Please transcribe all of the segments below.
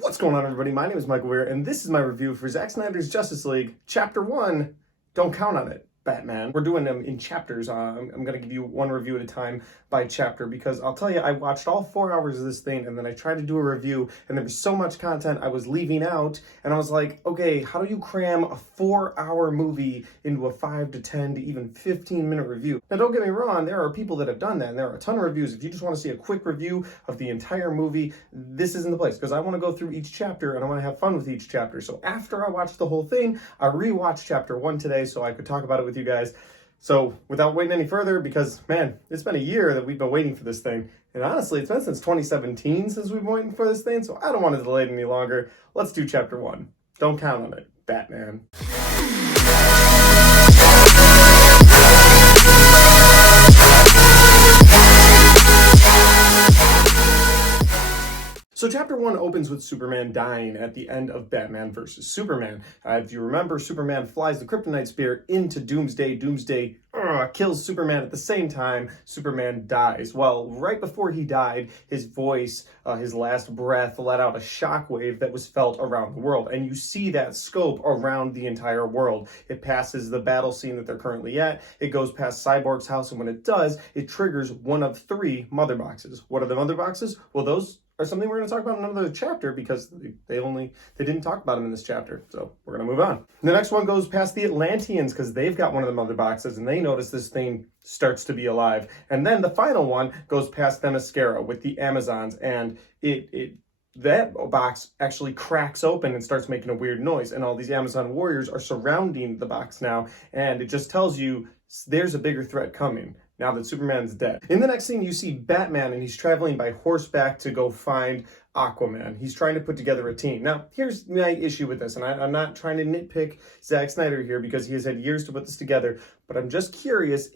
What's going on, everybody? My name is Michael Weir, and this is my review for Zack Snyder's Justice League, Chapter 1, Don't Count on It, Batman. We're doing them in chapters. I'm going to give you one review at a time by chapter, because I'll tell you, I watched all 4 hours of this thing, and then I tried to do a review, and there was so much content I was leaving out, and I was like, okay, how do you cram a 4-hour movie into a 5 to 10 to even 15-minute review? Now, don't get me wrong, there are people that have done that, and there are a ton of reviews. If you just want to see a quick review of the entire movie, this isn't the place, because I want to go through each chapter, and I want to have fun with each chapter. So after I watched the whole thing, I rewatched Chapter 1 today so I could talk about it with you guys. So without waiting any further, because man, it's been a year that we've been waiting for this thing. And honestly, it's been since 2017 since we've been waiting for this thing, so I don't want to delay it any longer. Let's do Chapter 1. Don't count on it, Batman. So Chapter 1 opens with Superman dying at the end of Batman versus Superman. If you remember, Superman flies the kryptonite spear into Doomsday. Doomsday kills Superman at the same time. Superman dies. Well, right before he died, his voice, his last breath, let out a shockwave that was felt around the world. And you see that scope around the entire world. It passes the battle scene that they're currently at. It goes past Cyborg's house, and when it does, it triggers one of 3 mother boxes. What are the mother boxes? Well, those are something we're going to talk about in another chapter, because they didn't talk about them in this chapter. So we're going to move on. The next one goes past the Atlanteans, because they've got one of the mother boxes and they notice this thing starts to be alive. And then the final one goes past Themyscira with the Amazons, and that box actually cracks open and starts making a weird noise, and all these Amazon warriors are surrounding the box now, and it just tells you there's a bigger threat coming now that Superman's dead. In the next scene, you see Batman, and he's traveling by horseback to go find Aquaman. He's trying to put together a team. Now, here's my issue with this, and I'm not trying to nitpick Zack Snyder here, because he has had years to put this together, but I'm just curious.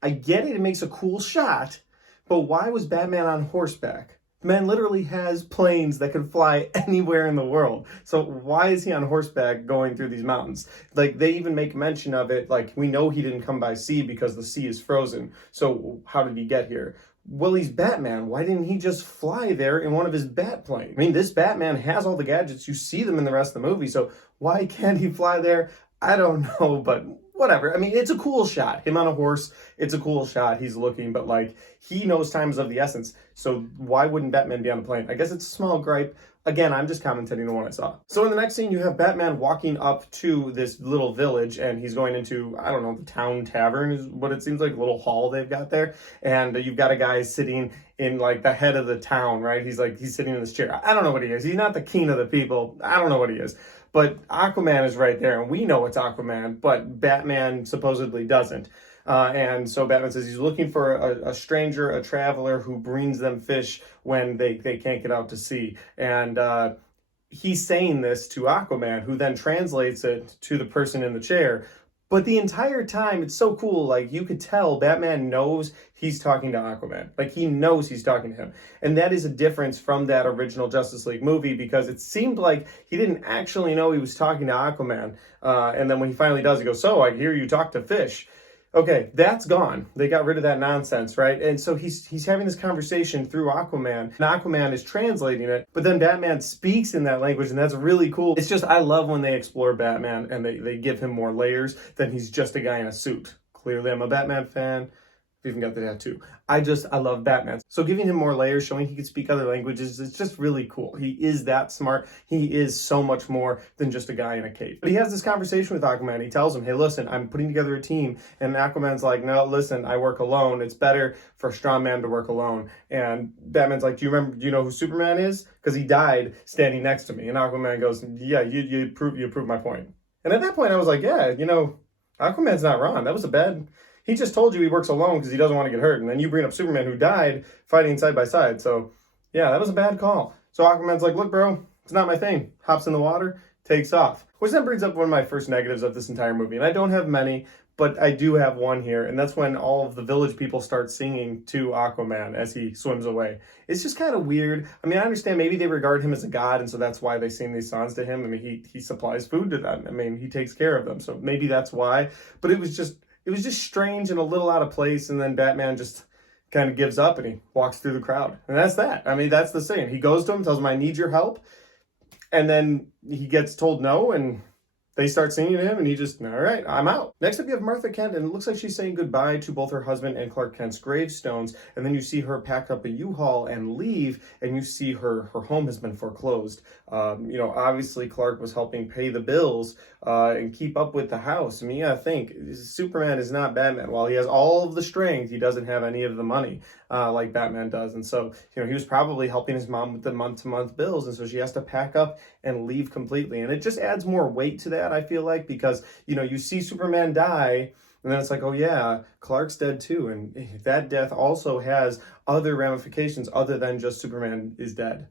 I get it makes a cool shot, but why was Batman on horseback? Man literally has planes that can fly anywhere in the world. So why is he on horseback going through these mountains? Like, they even make mention of it, like, we know he didn't come by sea because the sea is frozen. So how did he get here? Well, he's Batman. Why didn't he just fly there in one of his bat planes? I mean, this Batman has all the gadgets. You see them in the rest of the movie. So why can't he fly there? I don't know, but whatever. I mean, it's a cool shot. Him on a horse, it's a cool shot. He's looking, but like, he knows time is of the essence. So why wouldn't Batman be on a plane? I guess it's a small gripe. Again, I'm just commentating on what I saw. So in the next scene, you have Batman walking up to this little village, and he's going into, I don't know, the town tavern is what it seems like, a little hall they've got there. And you've got a guy sitting in like the head of the town, right? He's sitting in this chair. I don't know what he is. He's not the king of the people. I don't know what he is. But Aquaman is right there, and we know it's Aquaman, but Batman supposedly doesn't. And so Batman says he's looking for a stranger, a traveler who brings them fish when they can't get out to sea. And he's saying this to Aquaman, who then translates it to the person in the chair. But the entire time, it's so cool. Like, you could tell Batman knows he's talking to Aquaman. Like, he knows he's talking to him. And that is a difference from that original Justice League movie, because it seemed like he didn't actually know he was talking to Aquaman. And then when he finally does, he goes, "So, I hear you talk to fish." Okay, that's gone. They got rid of that nonsense, right? And so he's having this conversation through Aquaman, and Aquaman is translating it, but then Batman speaks in that language, and that's really cool. It's just, I love when they explore Batman and they give him more layers than he's just a guy in a suit. Clearly, I'm a Batman fan. I've even got the tattoo. I love Batman. So giving him more layers, showing he can speak other languages, it's just really cool. He is that smart. He is so much more than just a guy in a cape. But he has this conversation with Aquaman. He tells him, hey, listen, I'm putting together a team. And Aquaman's like, no, listen, I work alone. It's better for a strong man to work alone. And Batman's like, do you know who Superman is? Because he died standing next to me. And Aquaman goes, yeah, you prove my point. And at that point, I was like, yeah, Aquaman's not wrong. That was a bad... He just told you he works alone because he doesn't want to get hurt. And then you bring up Superman, who died fighting side by side. So, yeah, that was a bad call. So Aquaman's like, look, bro, it's not my thing. Hops in the water, takes off. Which then brings up one of my first negatives of this entire movie. And I don't have many, but I do have one here. And that's when all of the village people start singing to Aquaman as he swims away. It's just kind of weird. I mean, I understand maybe they regard him as a god, and so that's why they sing these songs to him. I mean, he supplies food to them. I mean, he takes care of them. So maybe that's why. But it was just strange and a little out of place, and then Batman just kind of gives up and he walks through the crowd. And that's that. I mean, that's the same. He goes to him, tells him, I need your help. And then he gets told no, and they start singing to him, and he just, all right, I'm out. Next up, you have Martha Kent, and it looks like she's saying goodbye to both her husband and Clark Kent's gravestones. And then you see her pack up a U-Haul and leave, and you see her home has been foreclosed. Obviously Clark was helping pay the bills and keep up with the house. I mean, yeah, think Superman is not Batman. While he has all of the strength, he doesn't have any of the money like Batman does. And so, he was probably helping his mom with the month-to-month bills, and so she has to pack up and leave completely. And it just adds more weight to that, I feel like, because, you see Superman die, and then it's like, oh yeah, Clark's dead too. And that death also has other ramifications other than just Superman is dead.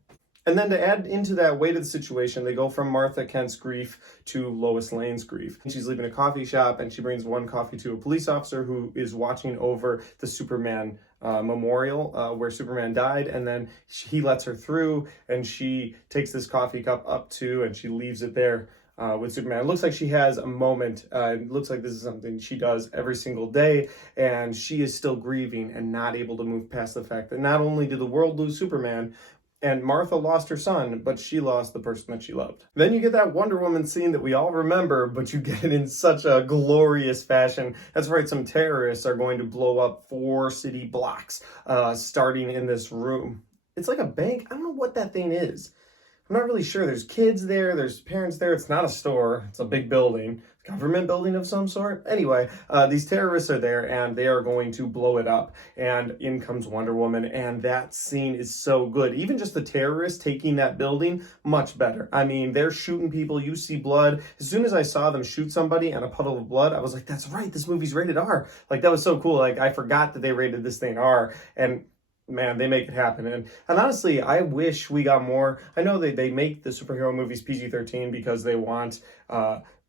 And then to add into that weight of the situation, they go from Martha Kent's grief to Lois Lane's grief. She's leaving a coffee shop, and she brings one coffee to a police officer who is watching over the Superman memorial where Superman died. And then he lets her through, and she takes this coffee cup up to, and she leaves it there with Superman. It looks like she has a moment. It looks like this is something she does every single day, and she is still grieving and not able to move past the fact that not only did the world lose Superman, and Martha lost her son, but she lost the person that she loved. Then you get that Wonder Woman scene that we all remember, but you get it in such a glorious fashion. That's right, some terrorists are going to blow up 4 city blocks, starting in this room. It's like a bank. I don't know what that thing is. I'm not really sure. There's kids there, there's parents there. It's not a store, it's a big building, government building of some sort. Anyway, these terrorists are there, and they are going to blow it up, and in comes Wonder Woman, and that scene is so good. Even just the terrorists taking that building, much better. I mean, they're shooting people, you see blood. As soon as I saw them shoot somebody and a puddle of blood, I was like, that's right, this movie's rated R. Like, that was so cool. Like, I forgot that they rated this thing R, and man, they make it happen. And honestly, I wish we got more. I know they make the superhero movies PG-13 because they want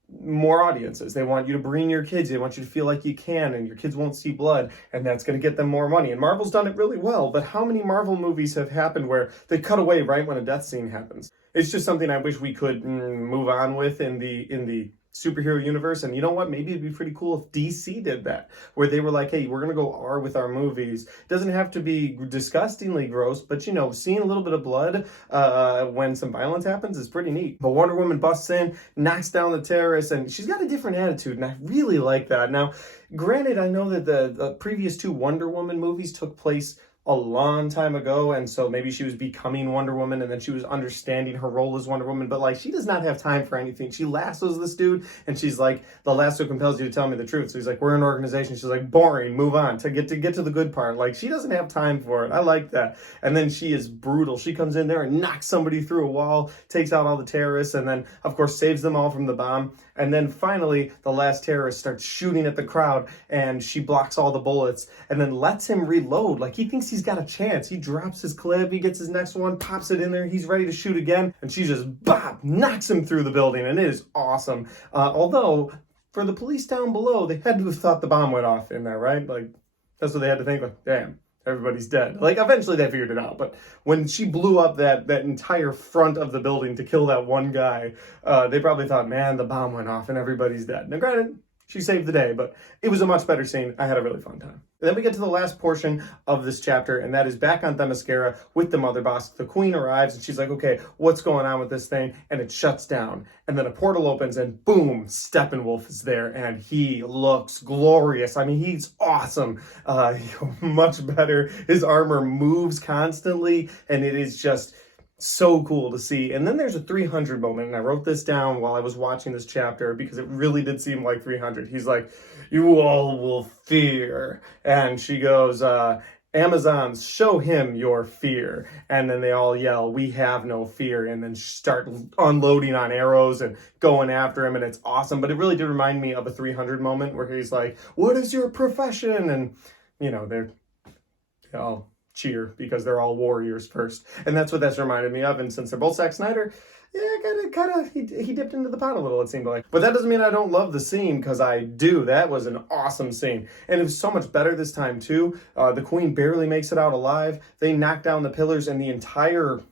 more audiences. They want you to bring your kids. They want you to feel like you can, and your kids won't see blood, and that's going to get them more money. And Marvel's done it really well, but how many Marvel movies have happened where they cut away right when a death scene happens? It's just something I wish we could move on with in the superhero universe. And you know what, maybe it'd be pretty cool if DC did that, where they were like, hey, we're gonna go R with our movies. It doesn't have to be disgustingly gross, but seeing a little bit of blood when some violence happens is pretty neat. But Wonder Woman busts in, knocks down the terrorists, and she's got a different attitude, and I really like that. Now granted, I know that the previous 2 Wonder Woman movies took place a long time ago, and so maybe she was becoming Wonder Woman, and then she was understanding her role as Wonder Woman, but like, she does not have time for anything. She lassos this dude, and she's like, the lasso compels you to tell me the truth. So he's like, we're an organization. She's like, boring, move on, to get to the good part. Like, she doesn't have time for it. I like that. And then she is brutal. She comes in there and knocks somebody through a wall, takes out all the terrorists, and then of course saves them all from the bomb. And then finally, the last terrorist starts shooting at the crowd, and she blocks all the bullets and then lets him reload. Like, he thinks he's got a chance. He drops his clip, he gets his next one, pops it in there, he's ready to shoot again, and she just, bop, knocks him through the building, and it is awesome. Although, for the police down below, they had to have thought the bomb went off in there, right? Like, that's what they had to think, like, damn, everybody's dead. Like, eventually they figured it out, but when she blew up that entire front of the building to kill that one guy, they probably thought, man, the bomb went off and everybody's dead. Now granted, she saved the day, but it was a much better scene. I had a really fun time. And then we get to the last portion of this chapter, and that is back on Themyscira with the Mother Boss. The Queen arrives, and she's like, okay, what's going on with this thing? And it shuts down. And then a portal opens, and boom, Steppenwolf is there, and he looks glorious. I mean, he's awesome. Much better. His armor moves constantly, and it is just so cool to see. And then there's a 300 moment, and I wrote this down while I was watching this chapter because it really did seem like 300. He's like, you all will fear. And she goes, Amazons, show him your fear. And then they all yell, we have no fear, and then start unloading on arrows and going after him, and it's awesome. But it really did remind me of a 300 moment where he's like, what is your profession? And they all cheer because they're all warriors first, and that's what that's reminded me of. And since they're both Zack Snyder, yeah, he dipped into the pot a little, it seemed like. But that doesn't mean I don't love the scene, because I do. That was an awesome scene, and it was so much better this time too. The Queen barely makes it out alive. They knock down the pillars, and the entire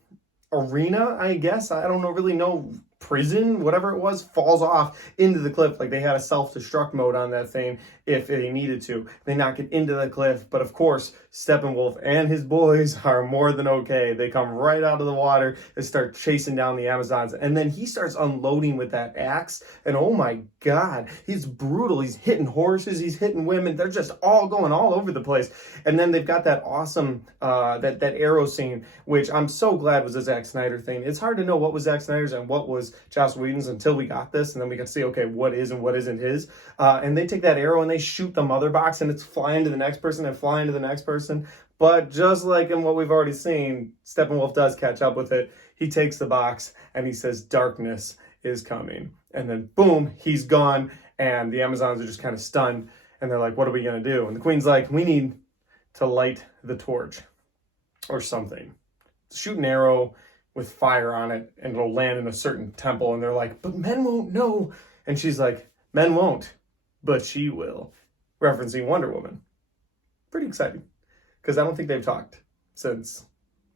arena, I guess, I don't really know prison, whatever it was, falls off into the cliff. Like they had a self-destruct mode on that thing if they needed to. They knock it into the cliff, but of course, Steppenwolf and his boys are more than okay. They come right out of the water and start chasing down the Amazons, and then he starts unloading with that axe, and oh my god, he's brutal. He's hitting horses, he's hitting women. They're just all going all over the place. And then they've got that awesome that arrow scene, which I'm so glad was a Zack Snyder thing. It's hard to know what was Zack Snyder's and what was Joss Whedon's until we got this, and then we can see, okay, what is and what isn't his. And they take that arrow and they shoot the mother box, and it's flying to the next person and flying to the next person. But just like in what we've already seen, Steppenwolf does catch up with it. He takes the box and he says, darkness is coming. And then boom, he's gone. And the Amazons are just kind of stunned. And they're like, what are we going to do? And the queen's like, we need to light the torch or something. Shoot an arrow with fire on it and it'll land in a certain temple. And they're like, but men won't know. And she's like, men won't, but she will. Referencing Wonder Woman. Pretty exciting. Because I don't think they've talked since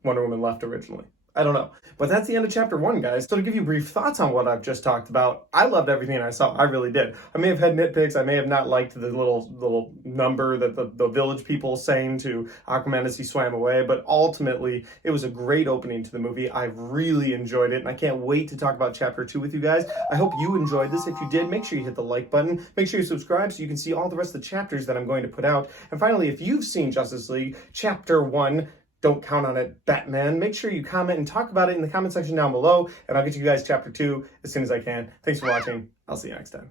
Wonder Woman left originally. I don't know. But that's the end of chapter 1, guys. So to give you brief thoughts on what I've just talked about, I loved everything I saw. I really did. I may have had nitpicks. I may have not liked the little number that the village people saying to Aquaman as he swam away. But ultimately, it was a great opening to the movie. I really enjoyed it. And I can't wait to talk about chapter 2 with you guys. I hope you enjoyed this. If you did, make sure you hit the like button. Make sure you subscribe so you can see all the rest of the chapters that I'm going to put out. And finally, if you've seen Justice League chapter 1, don't count on it, Batman, make sure you comment and talk about it in the comment section down below, and I'll get you guys chapter 2 as soon as I can. Thanks for watching. I'll see you next time.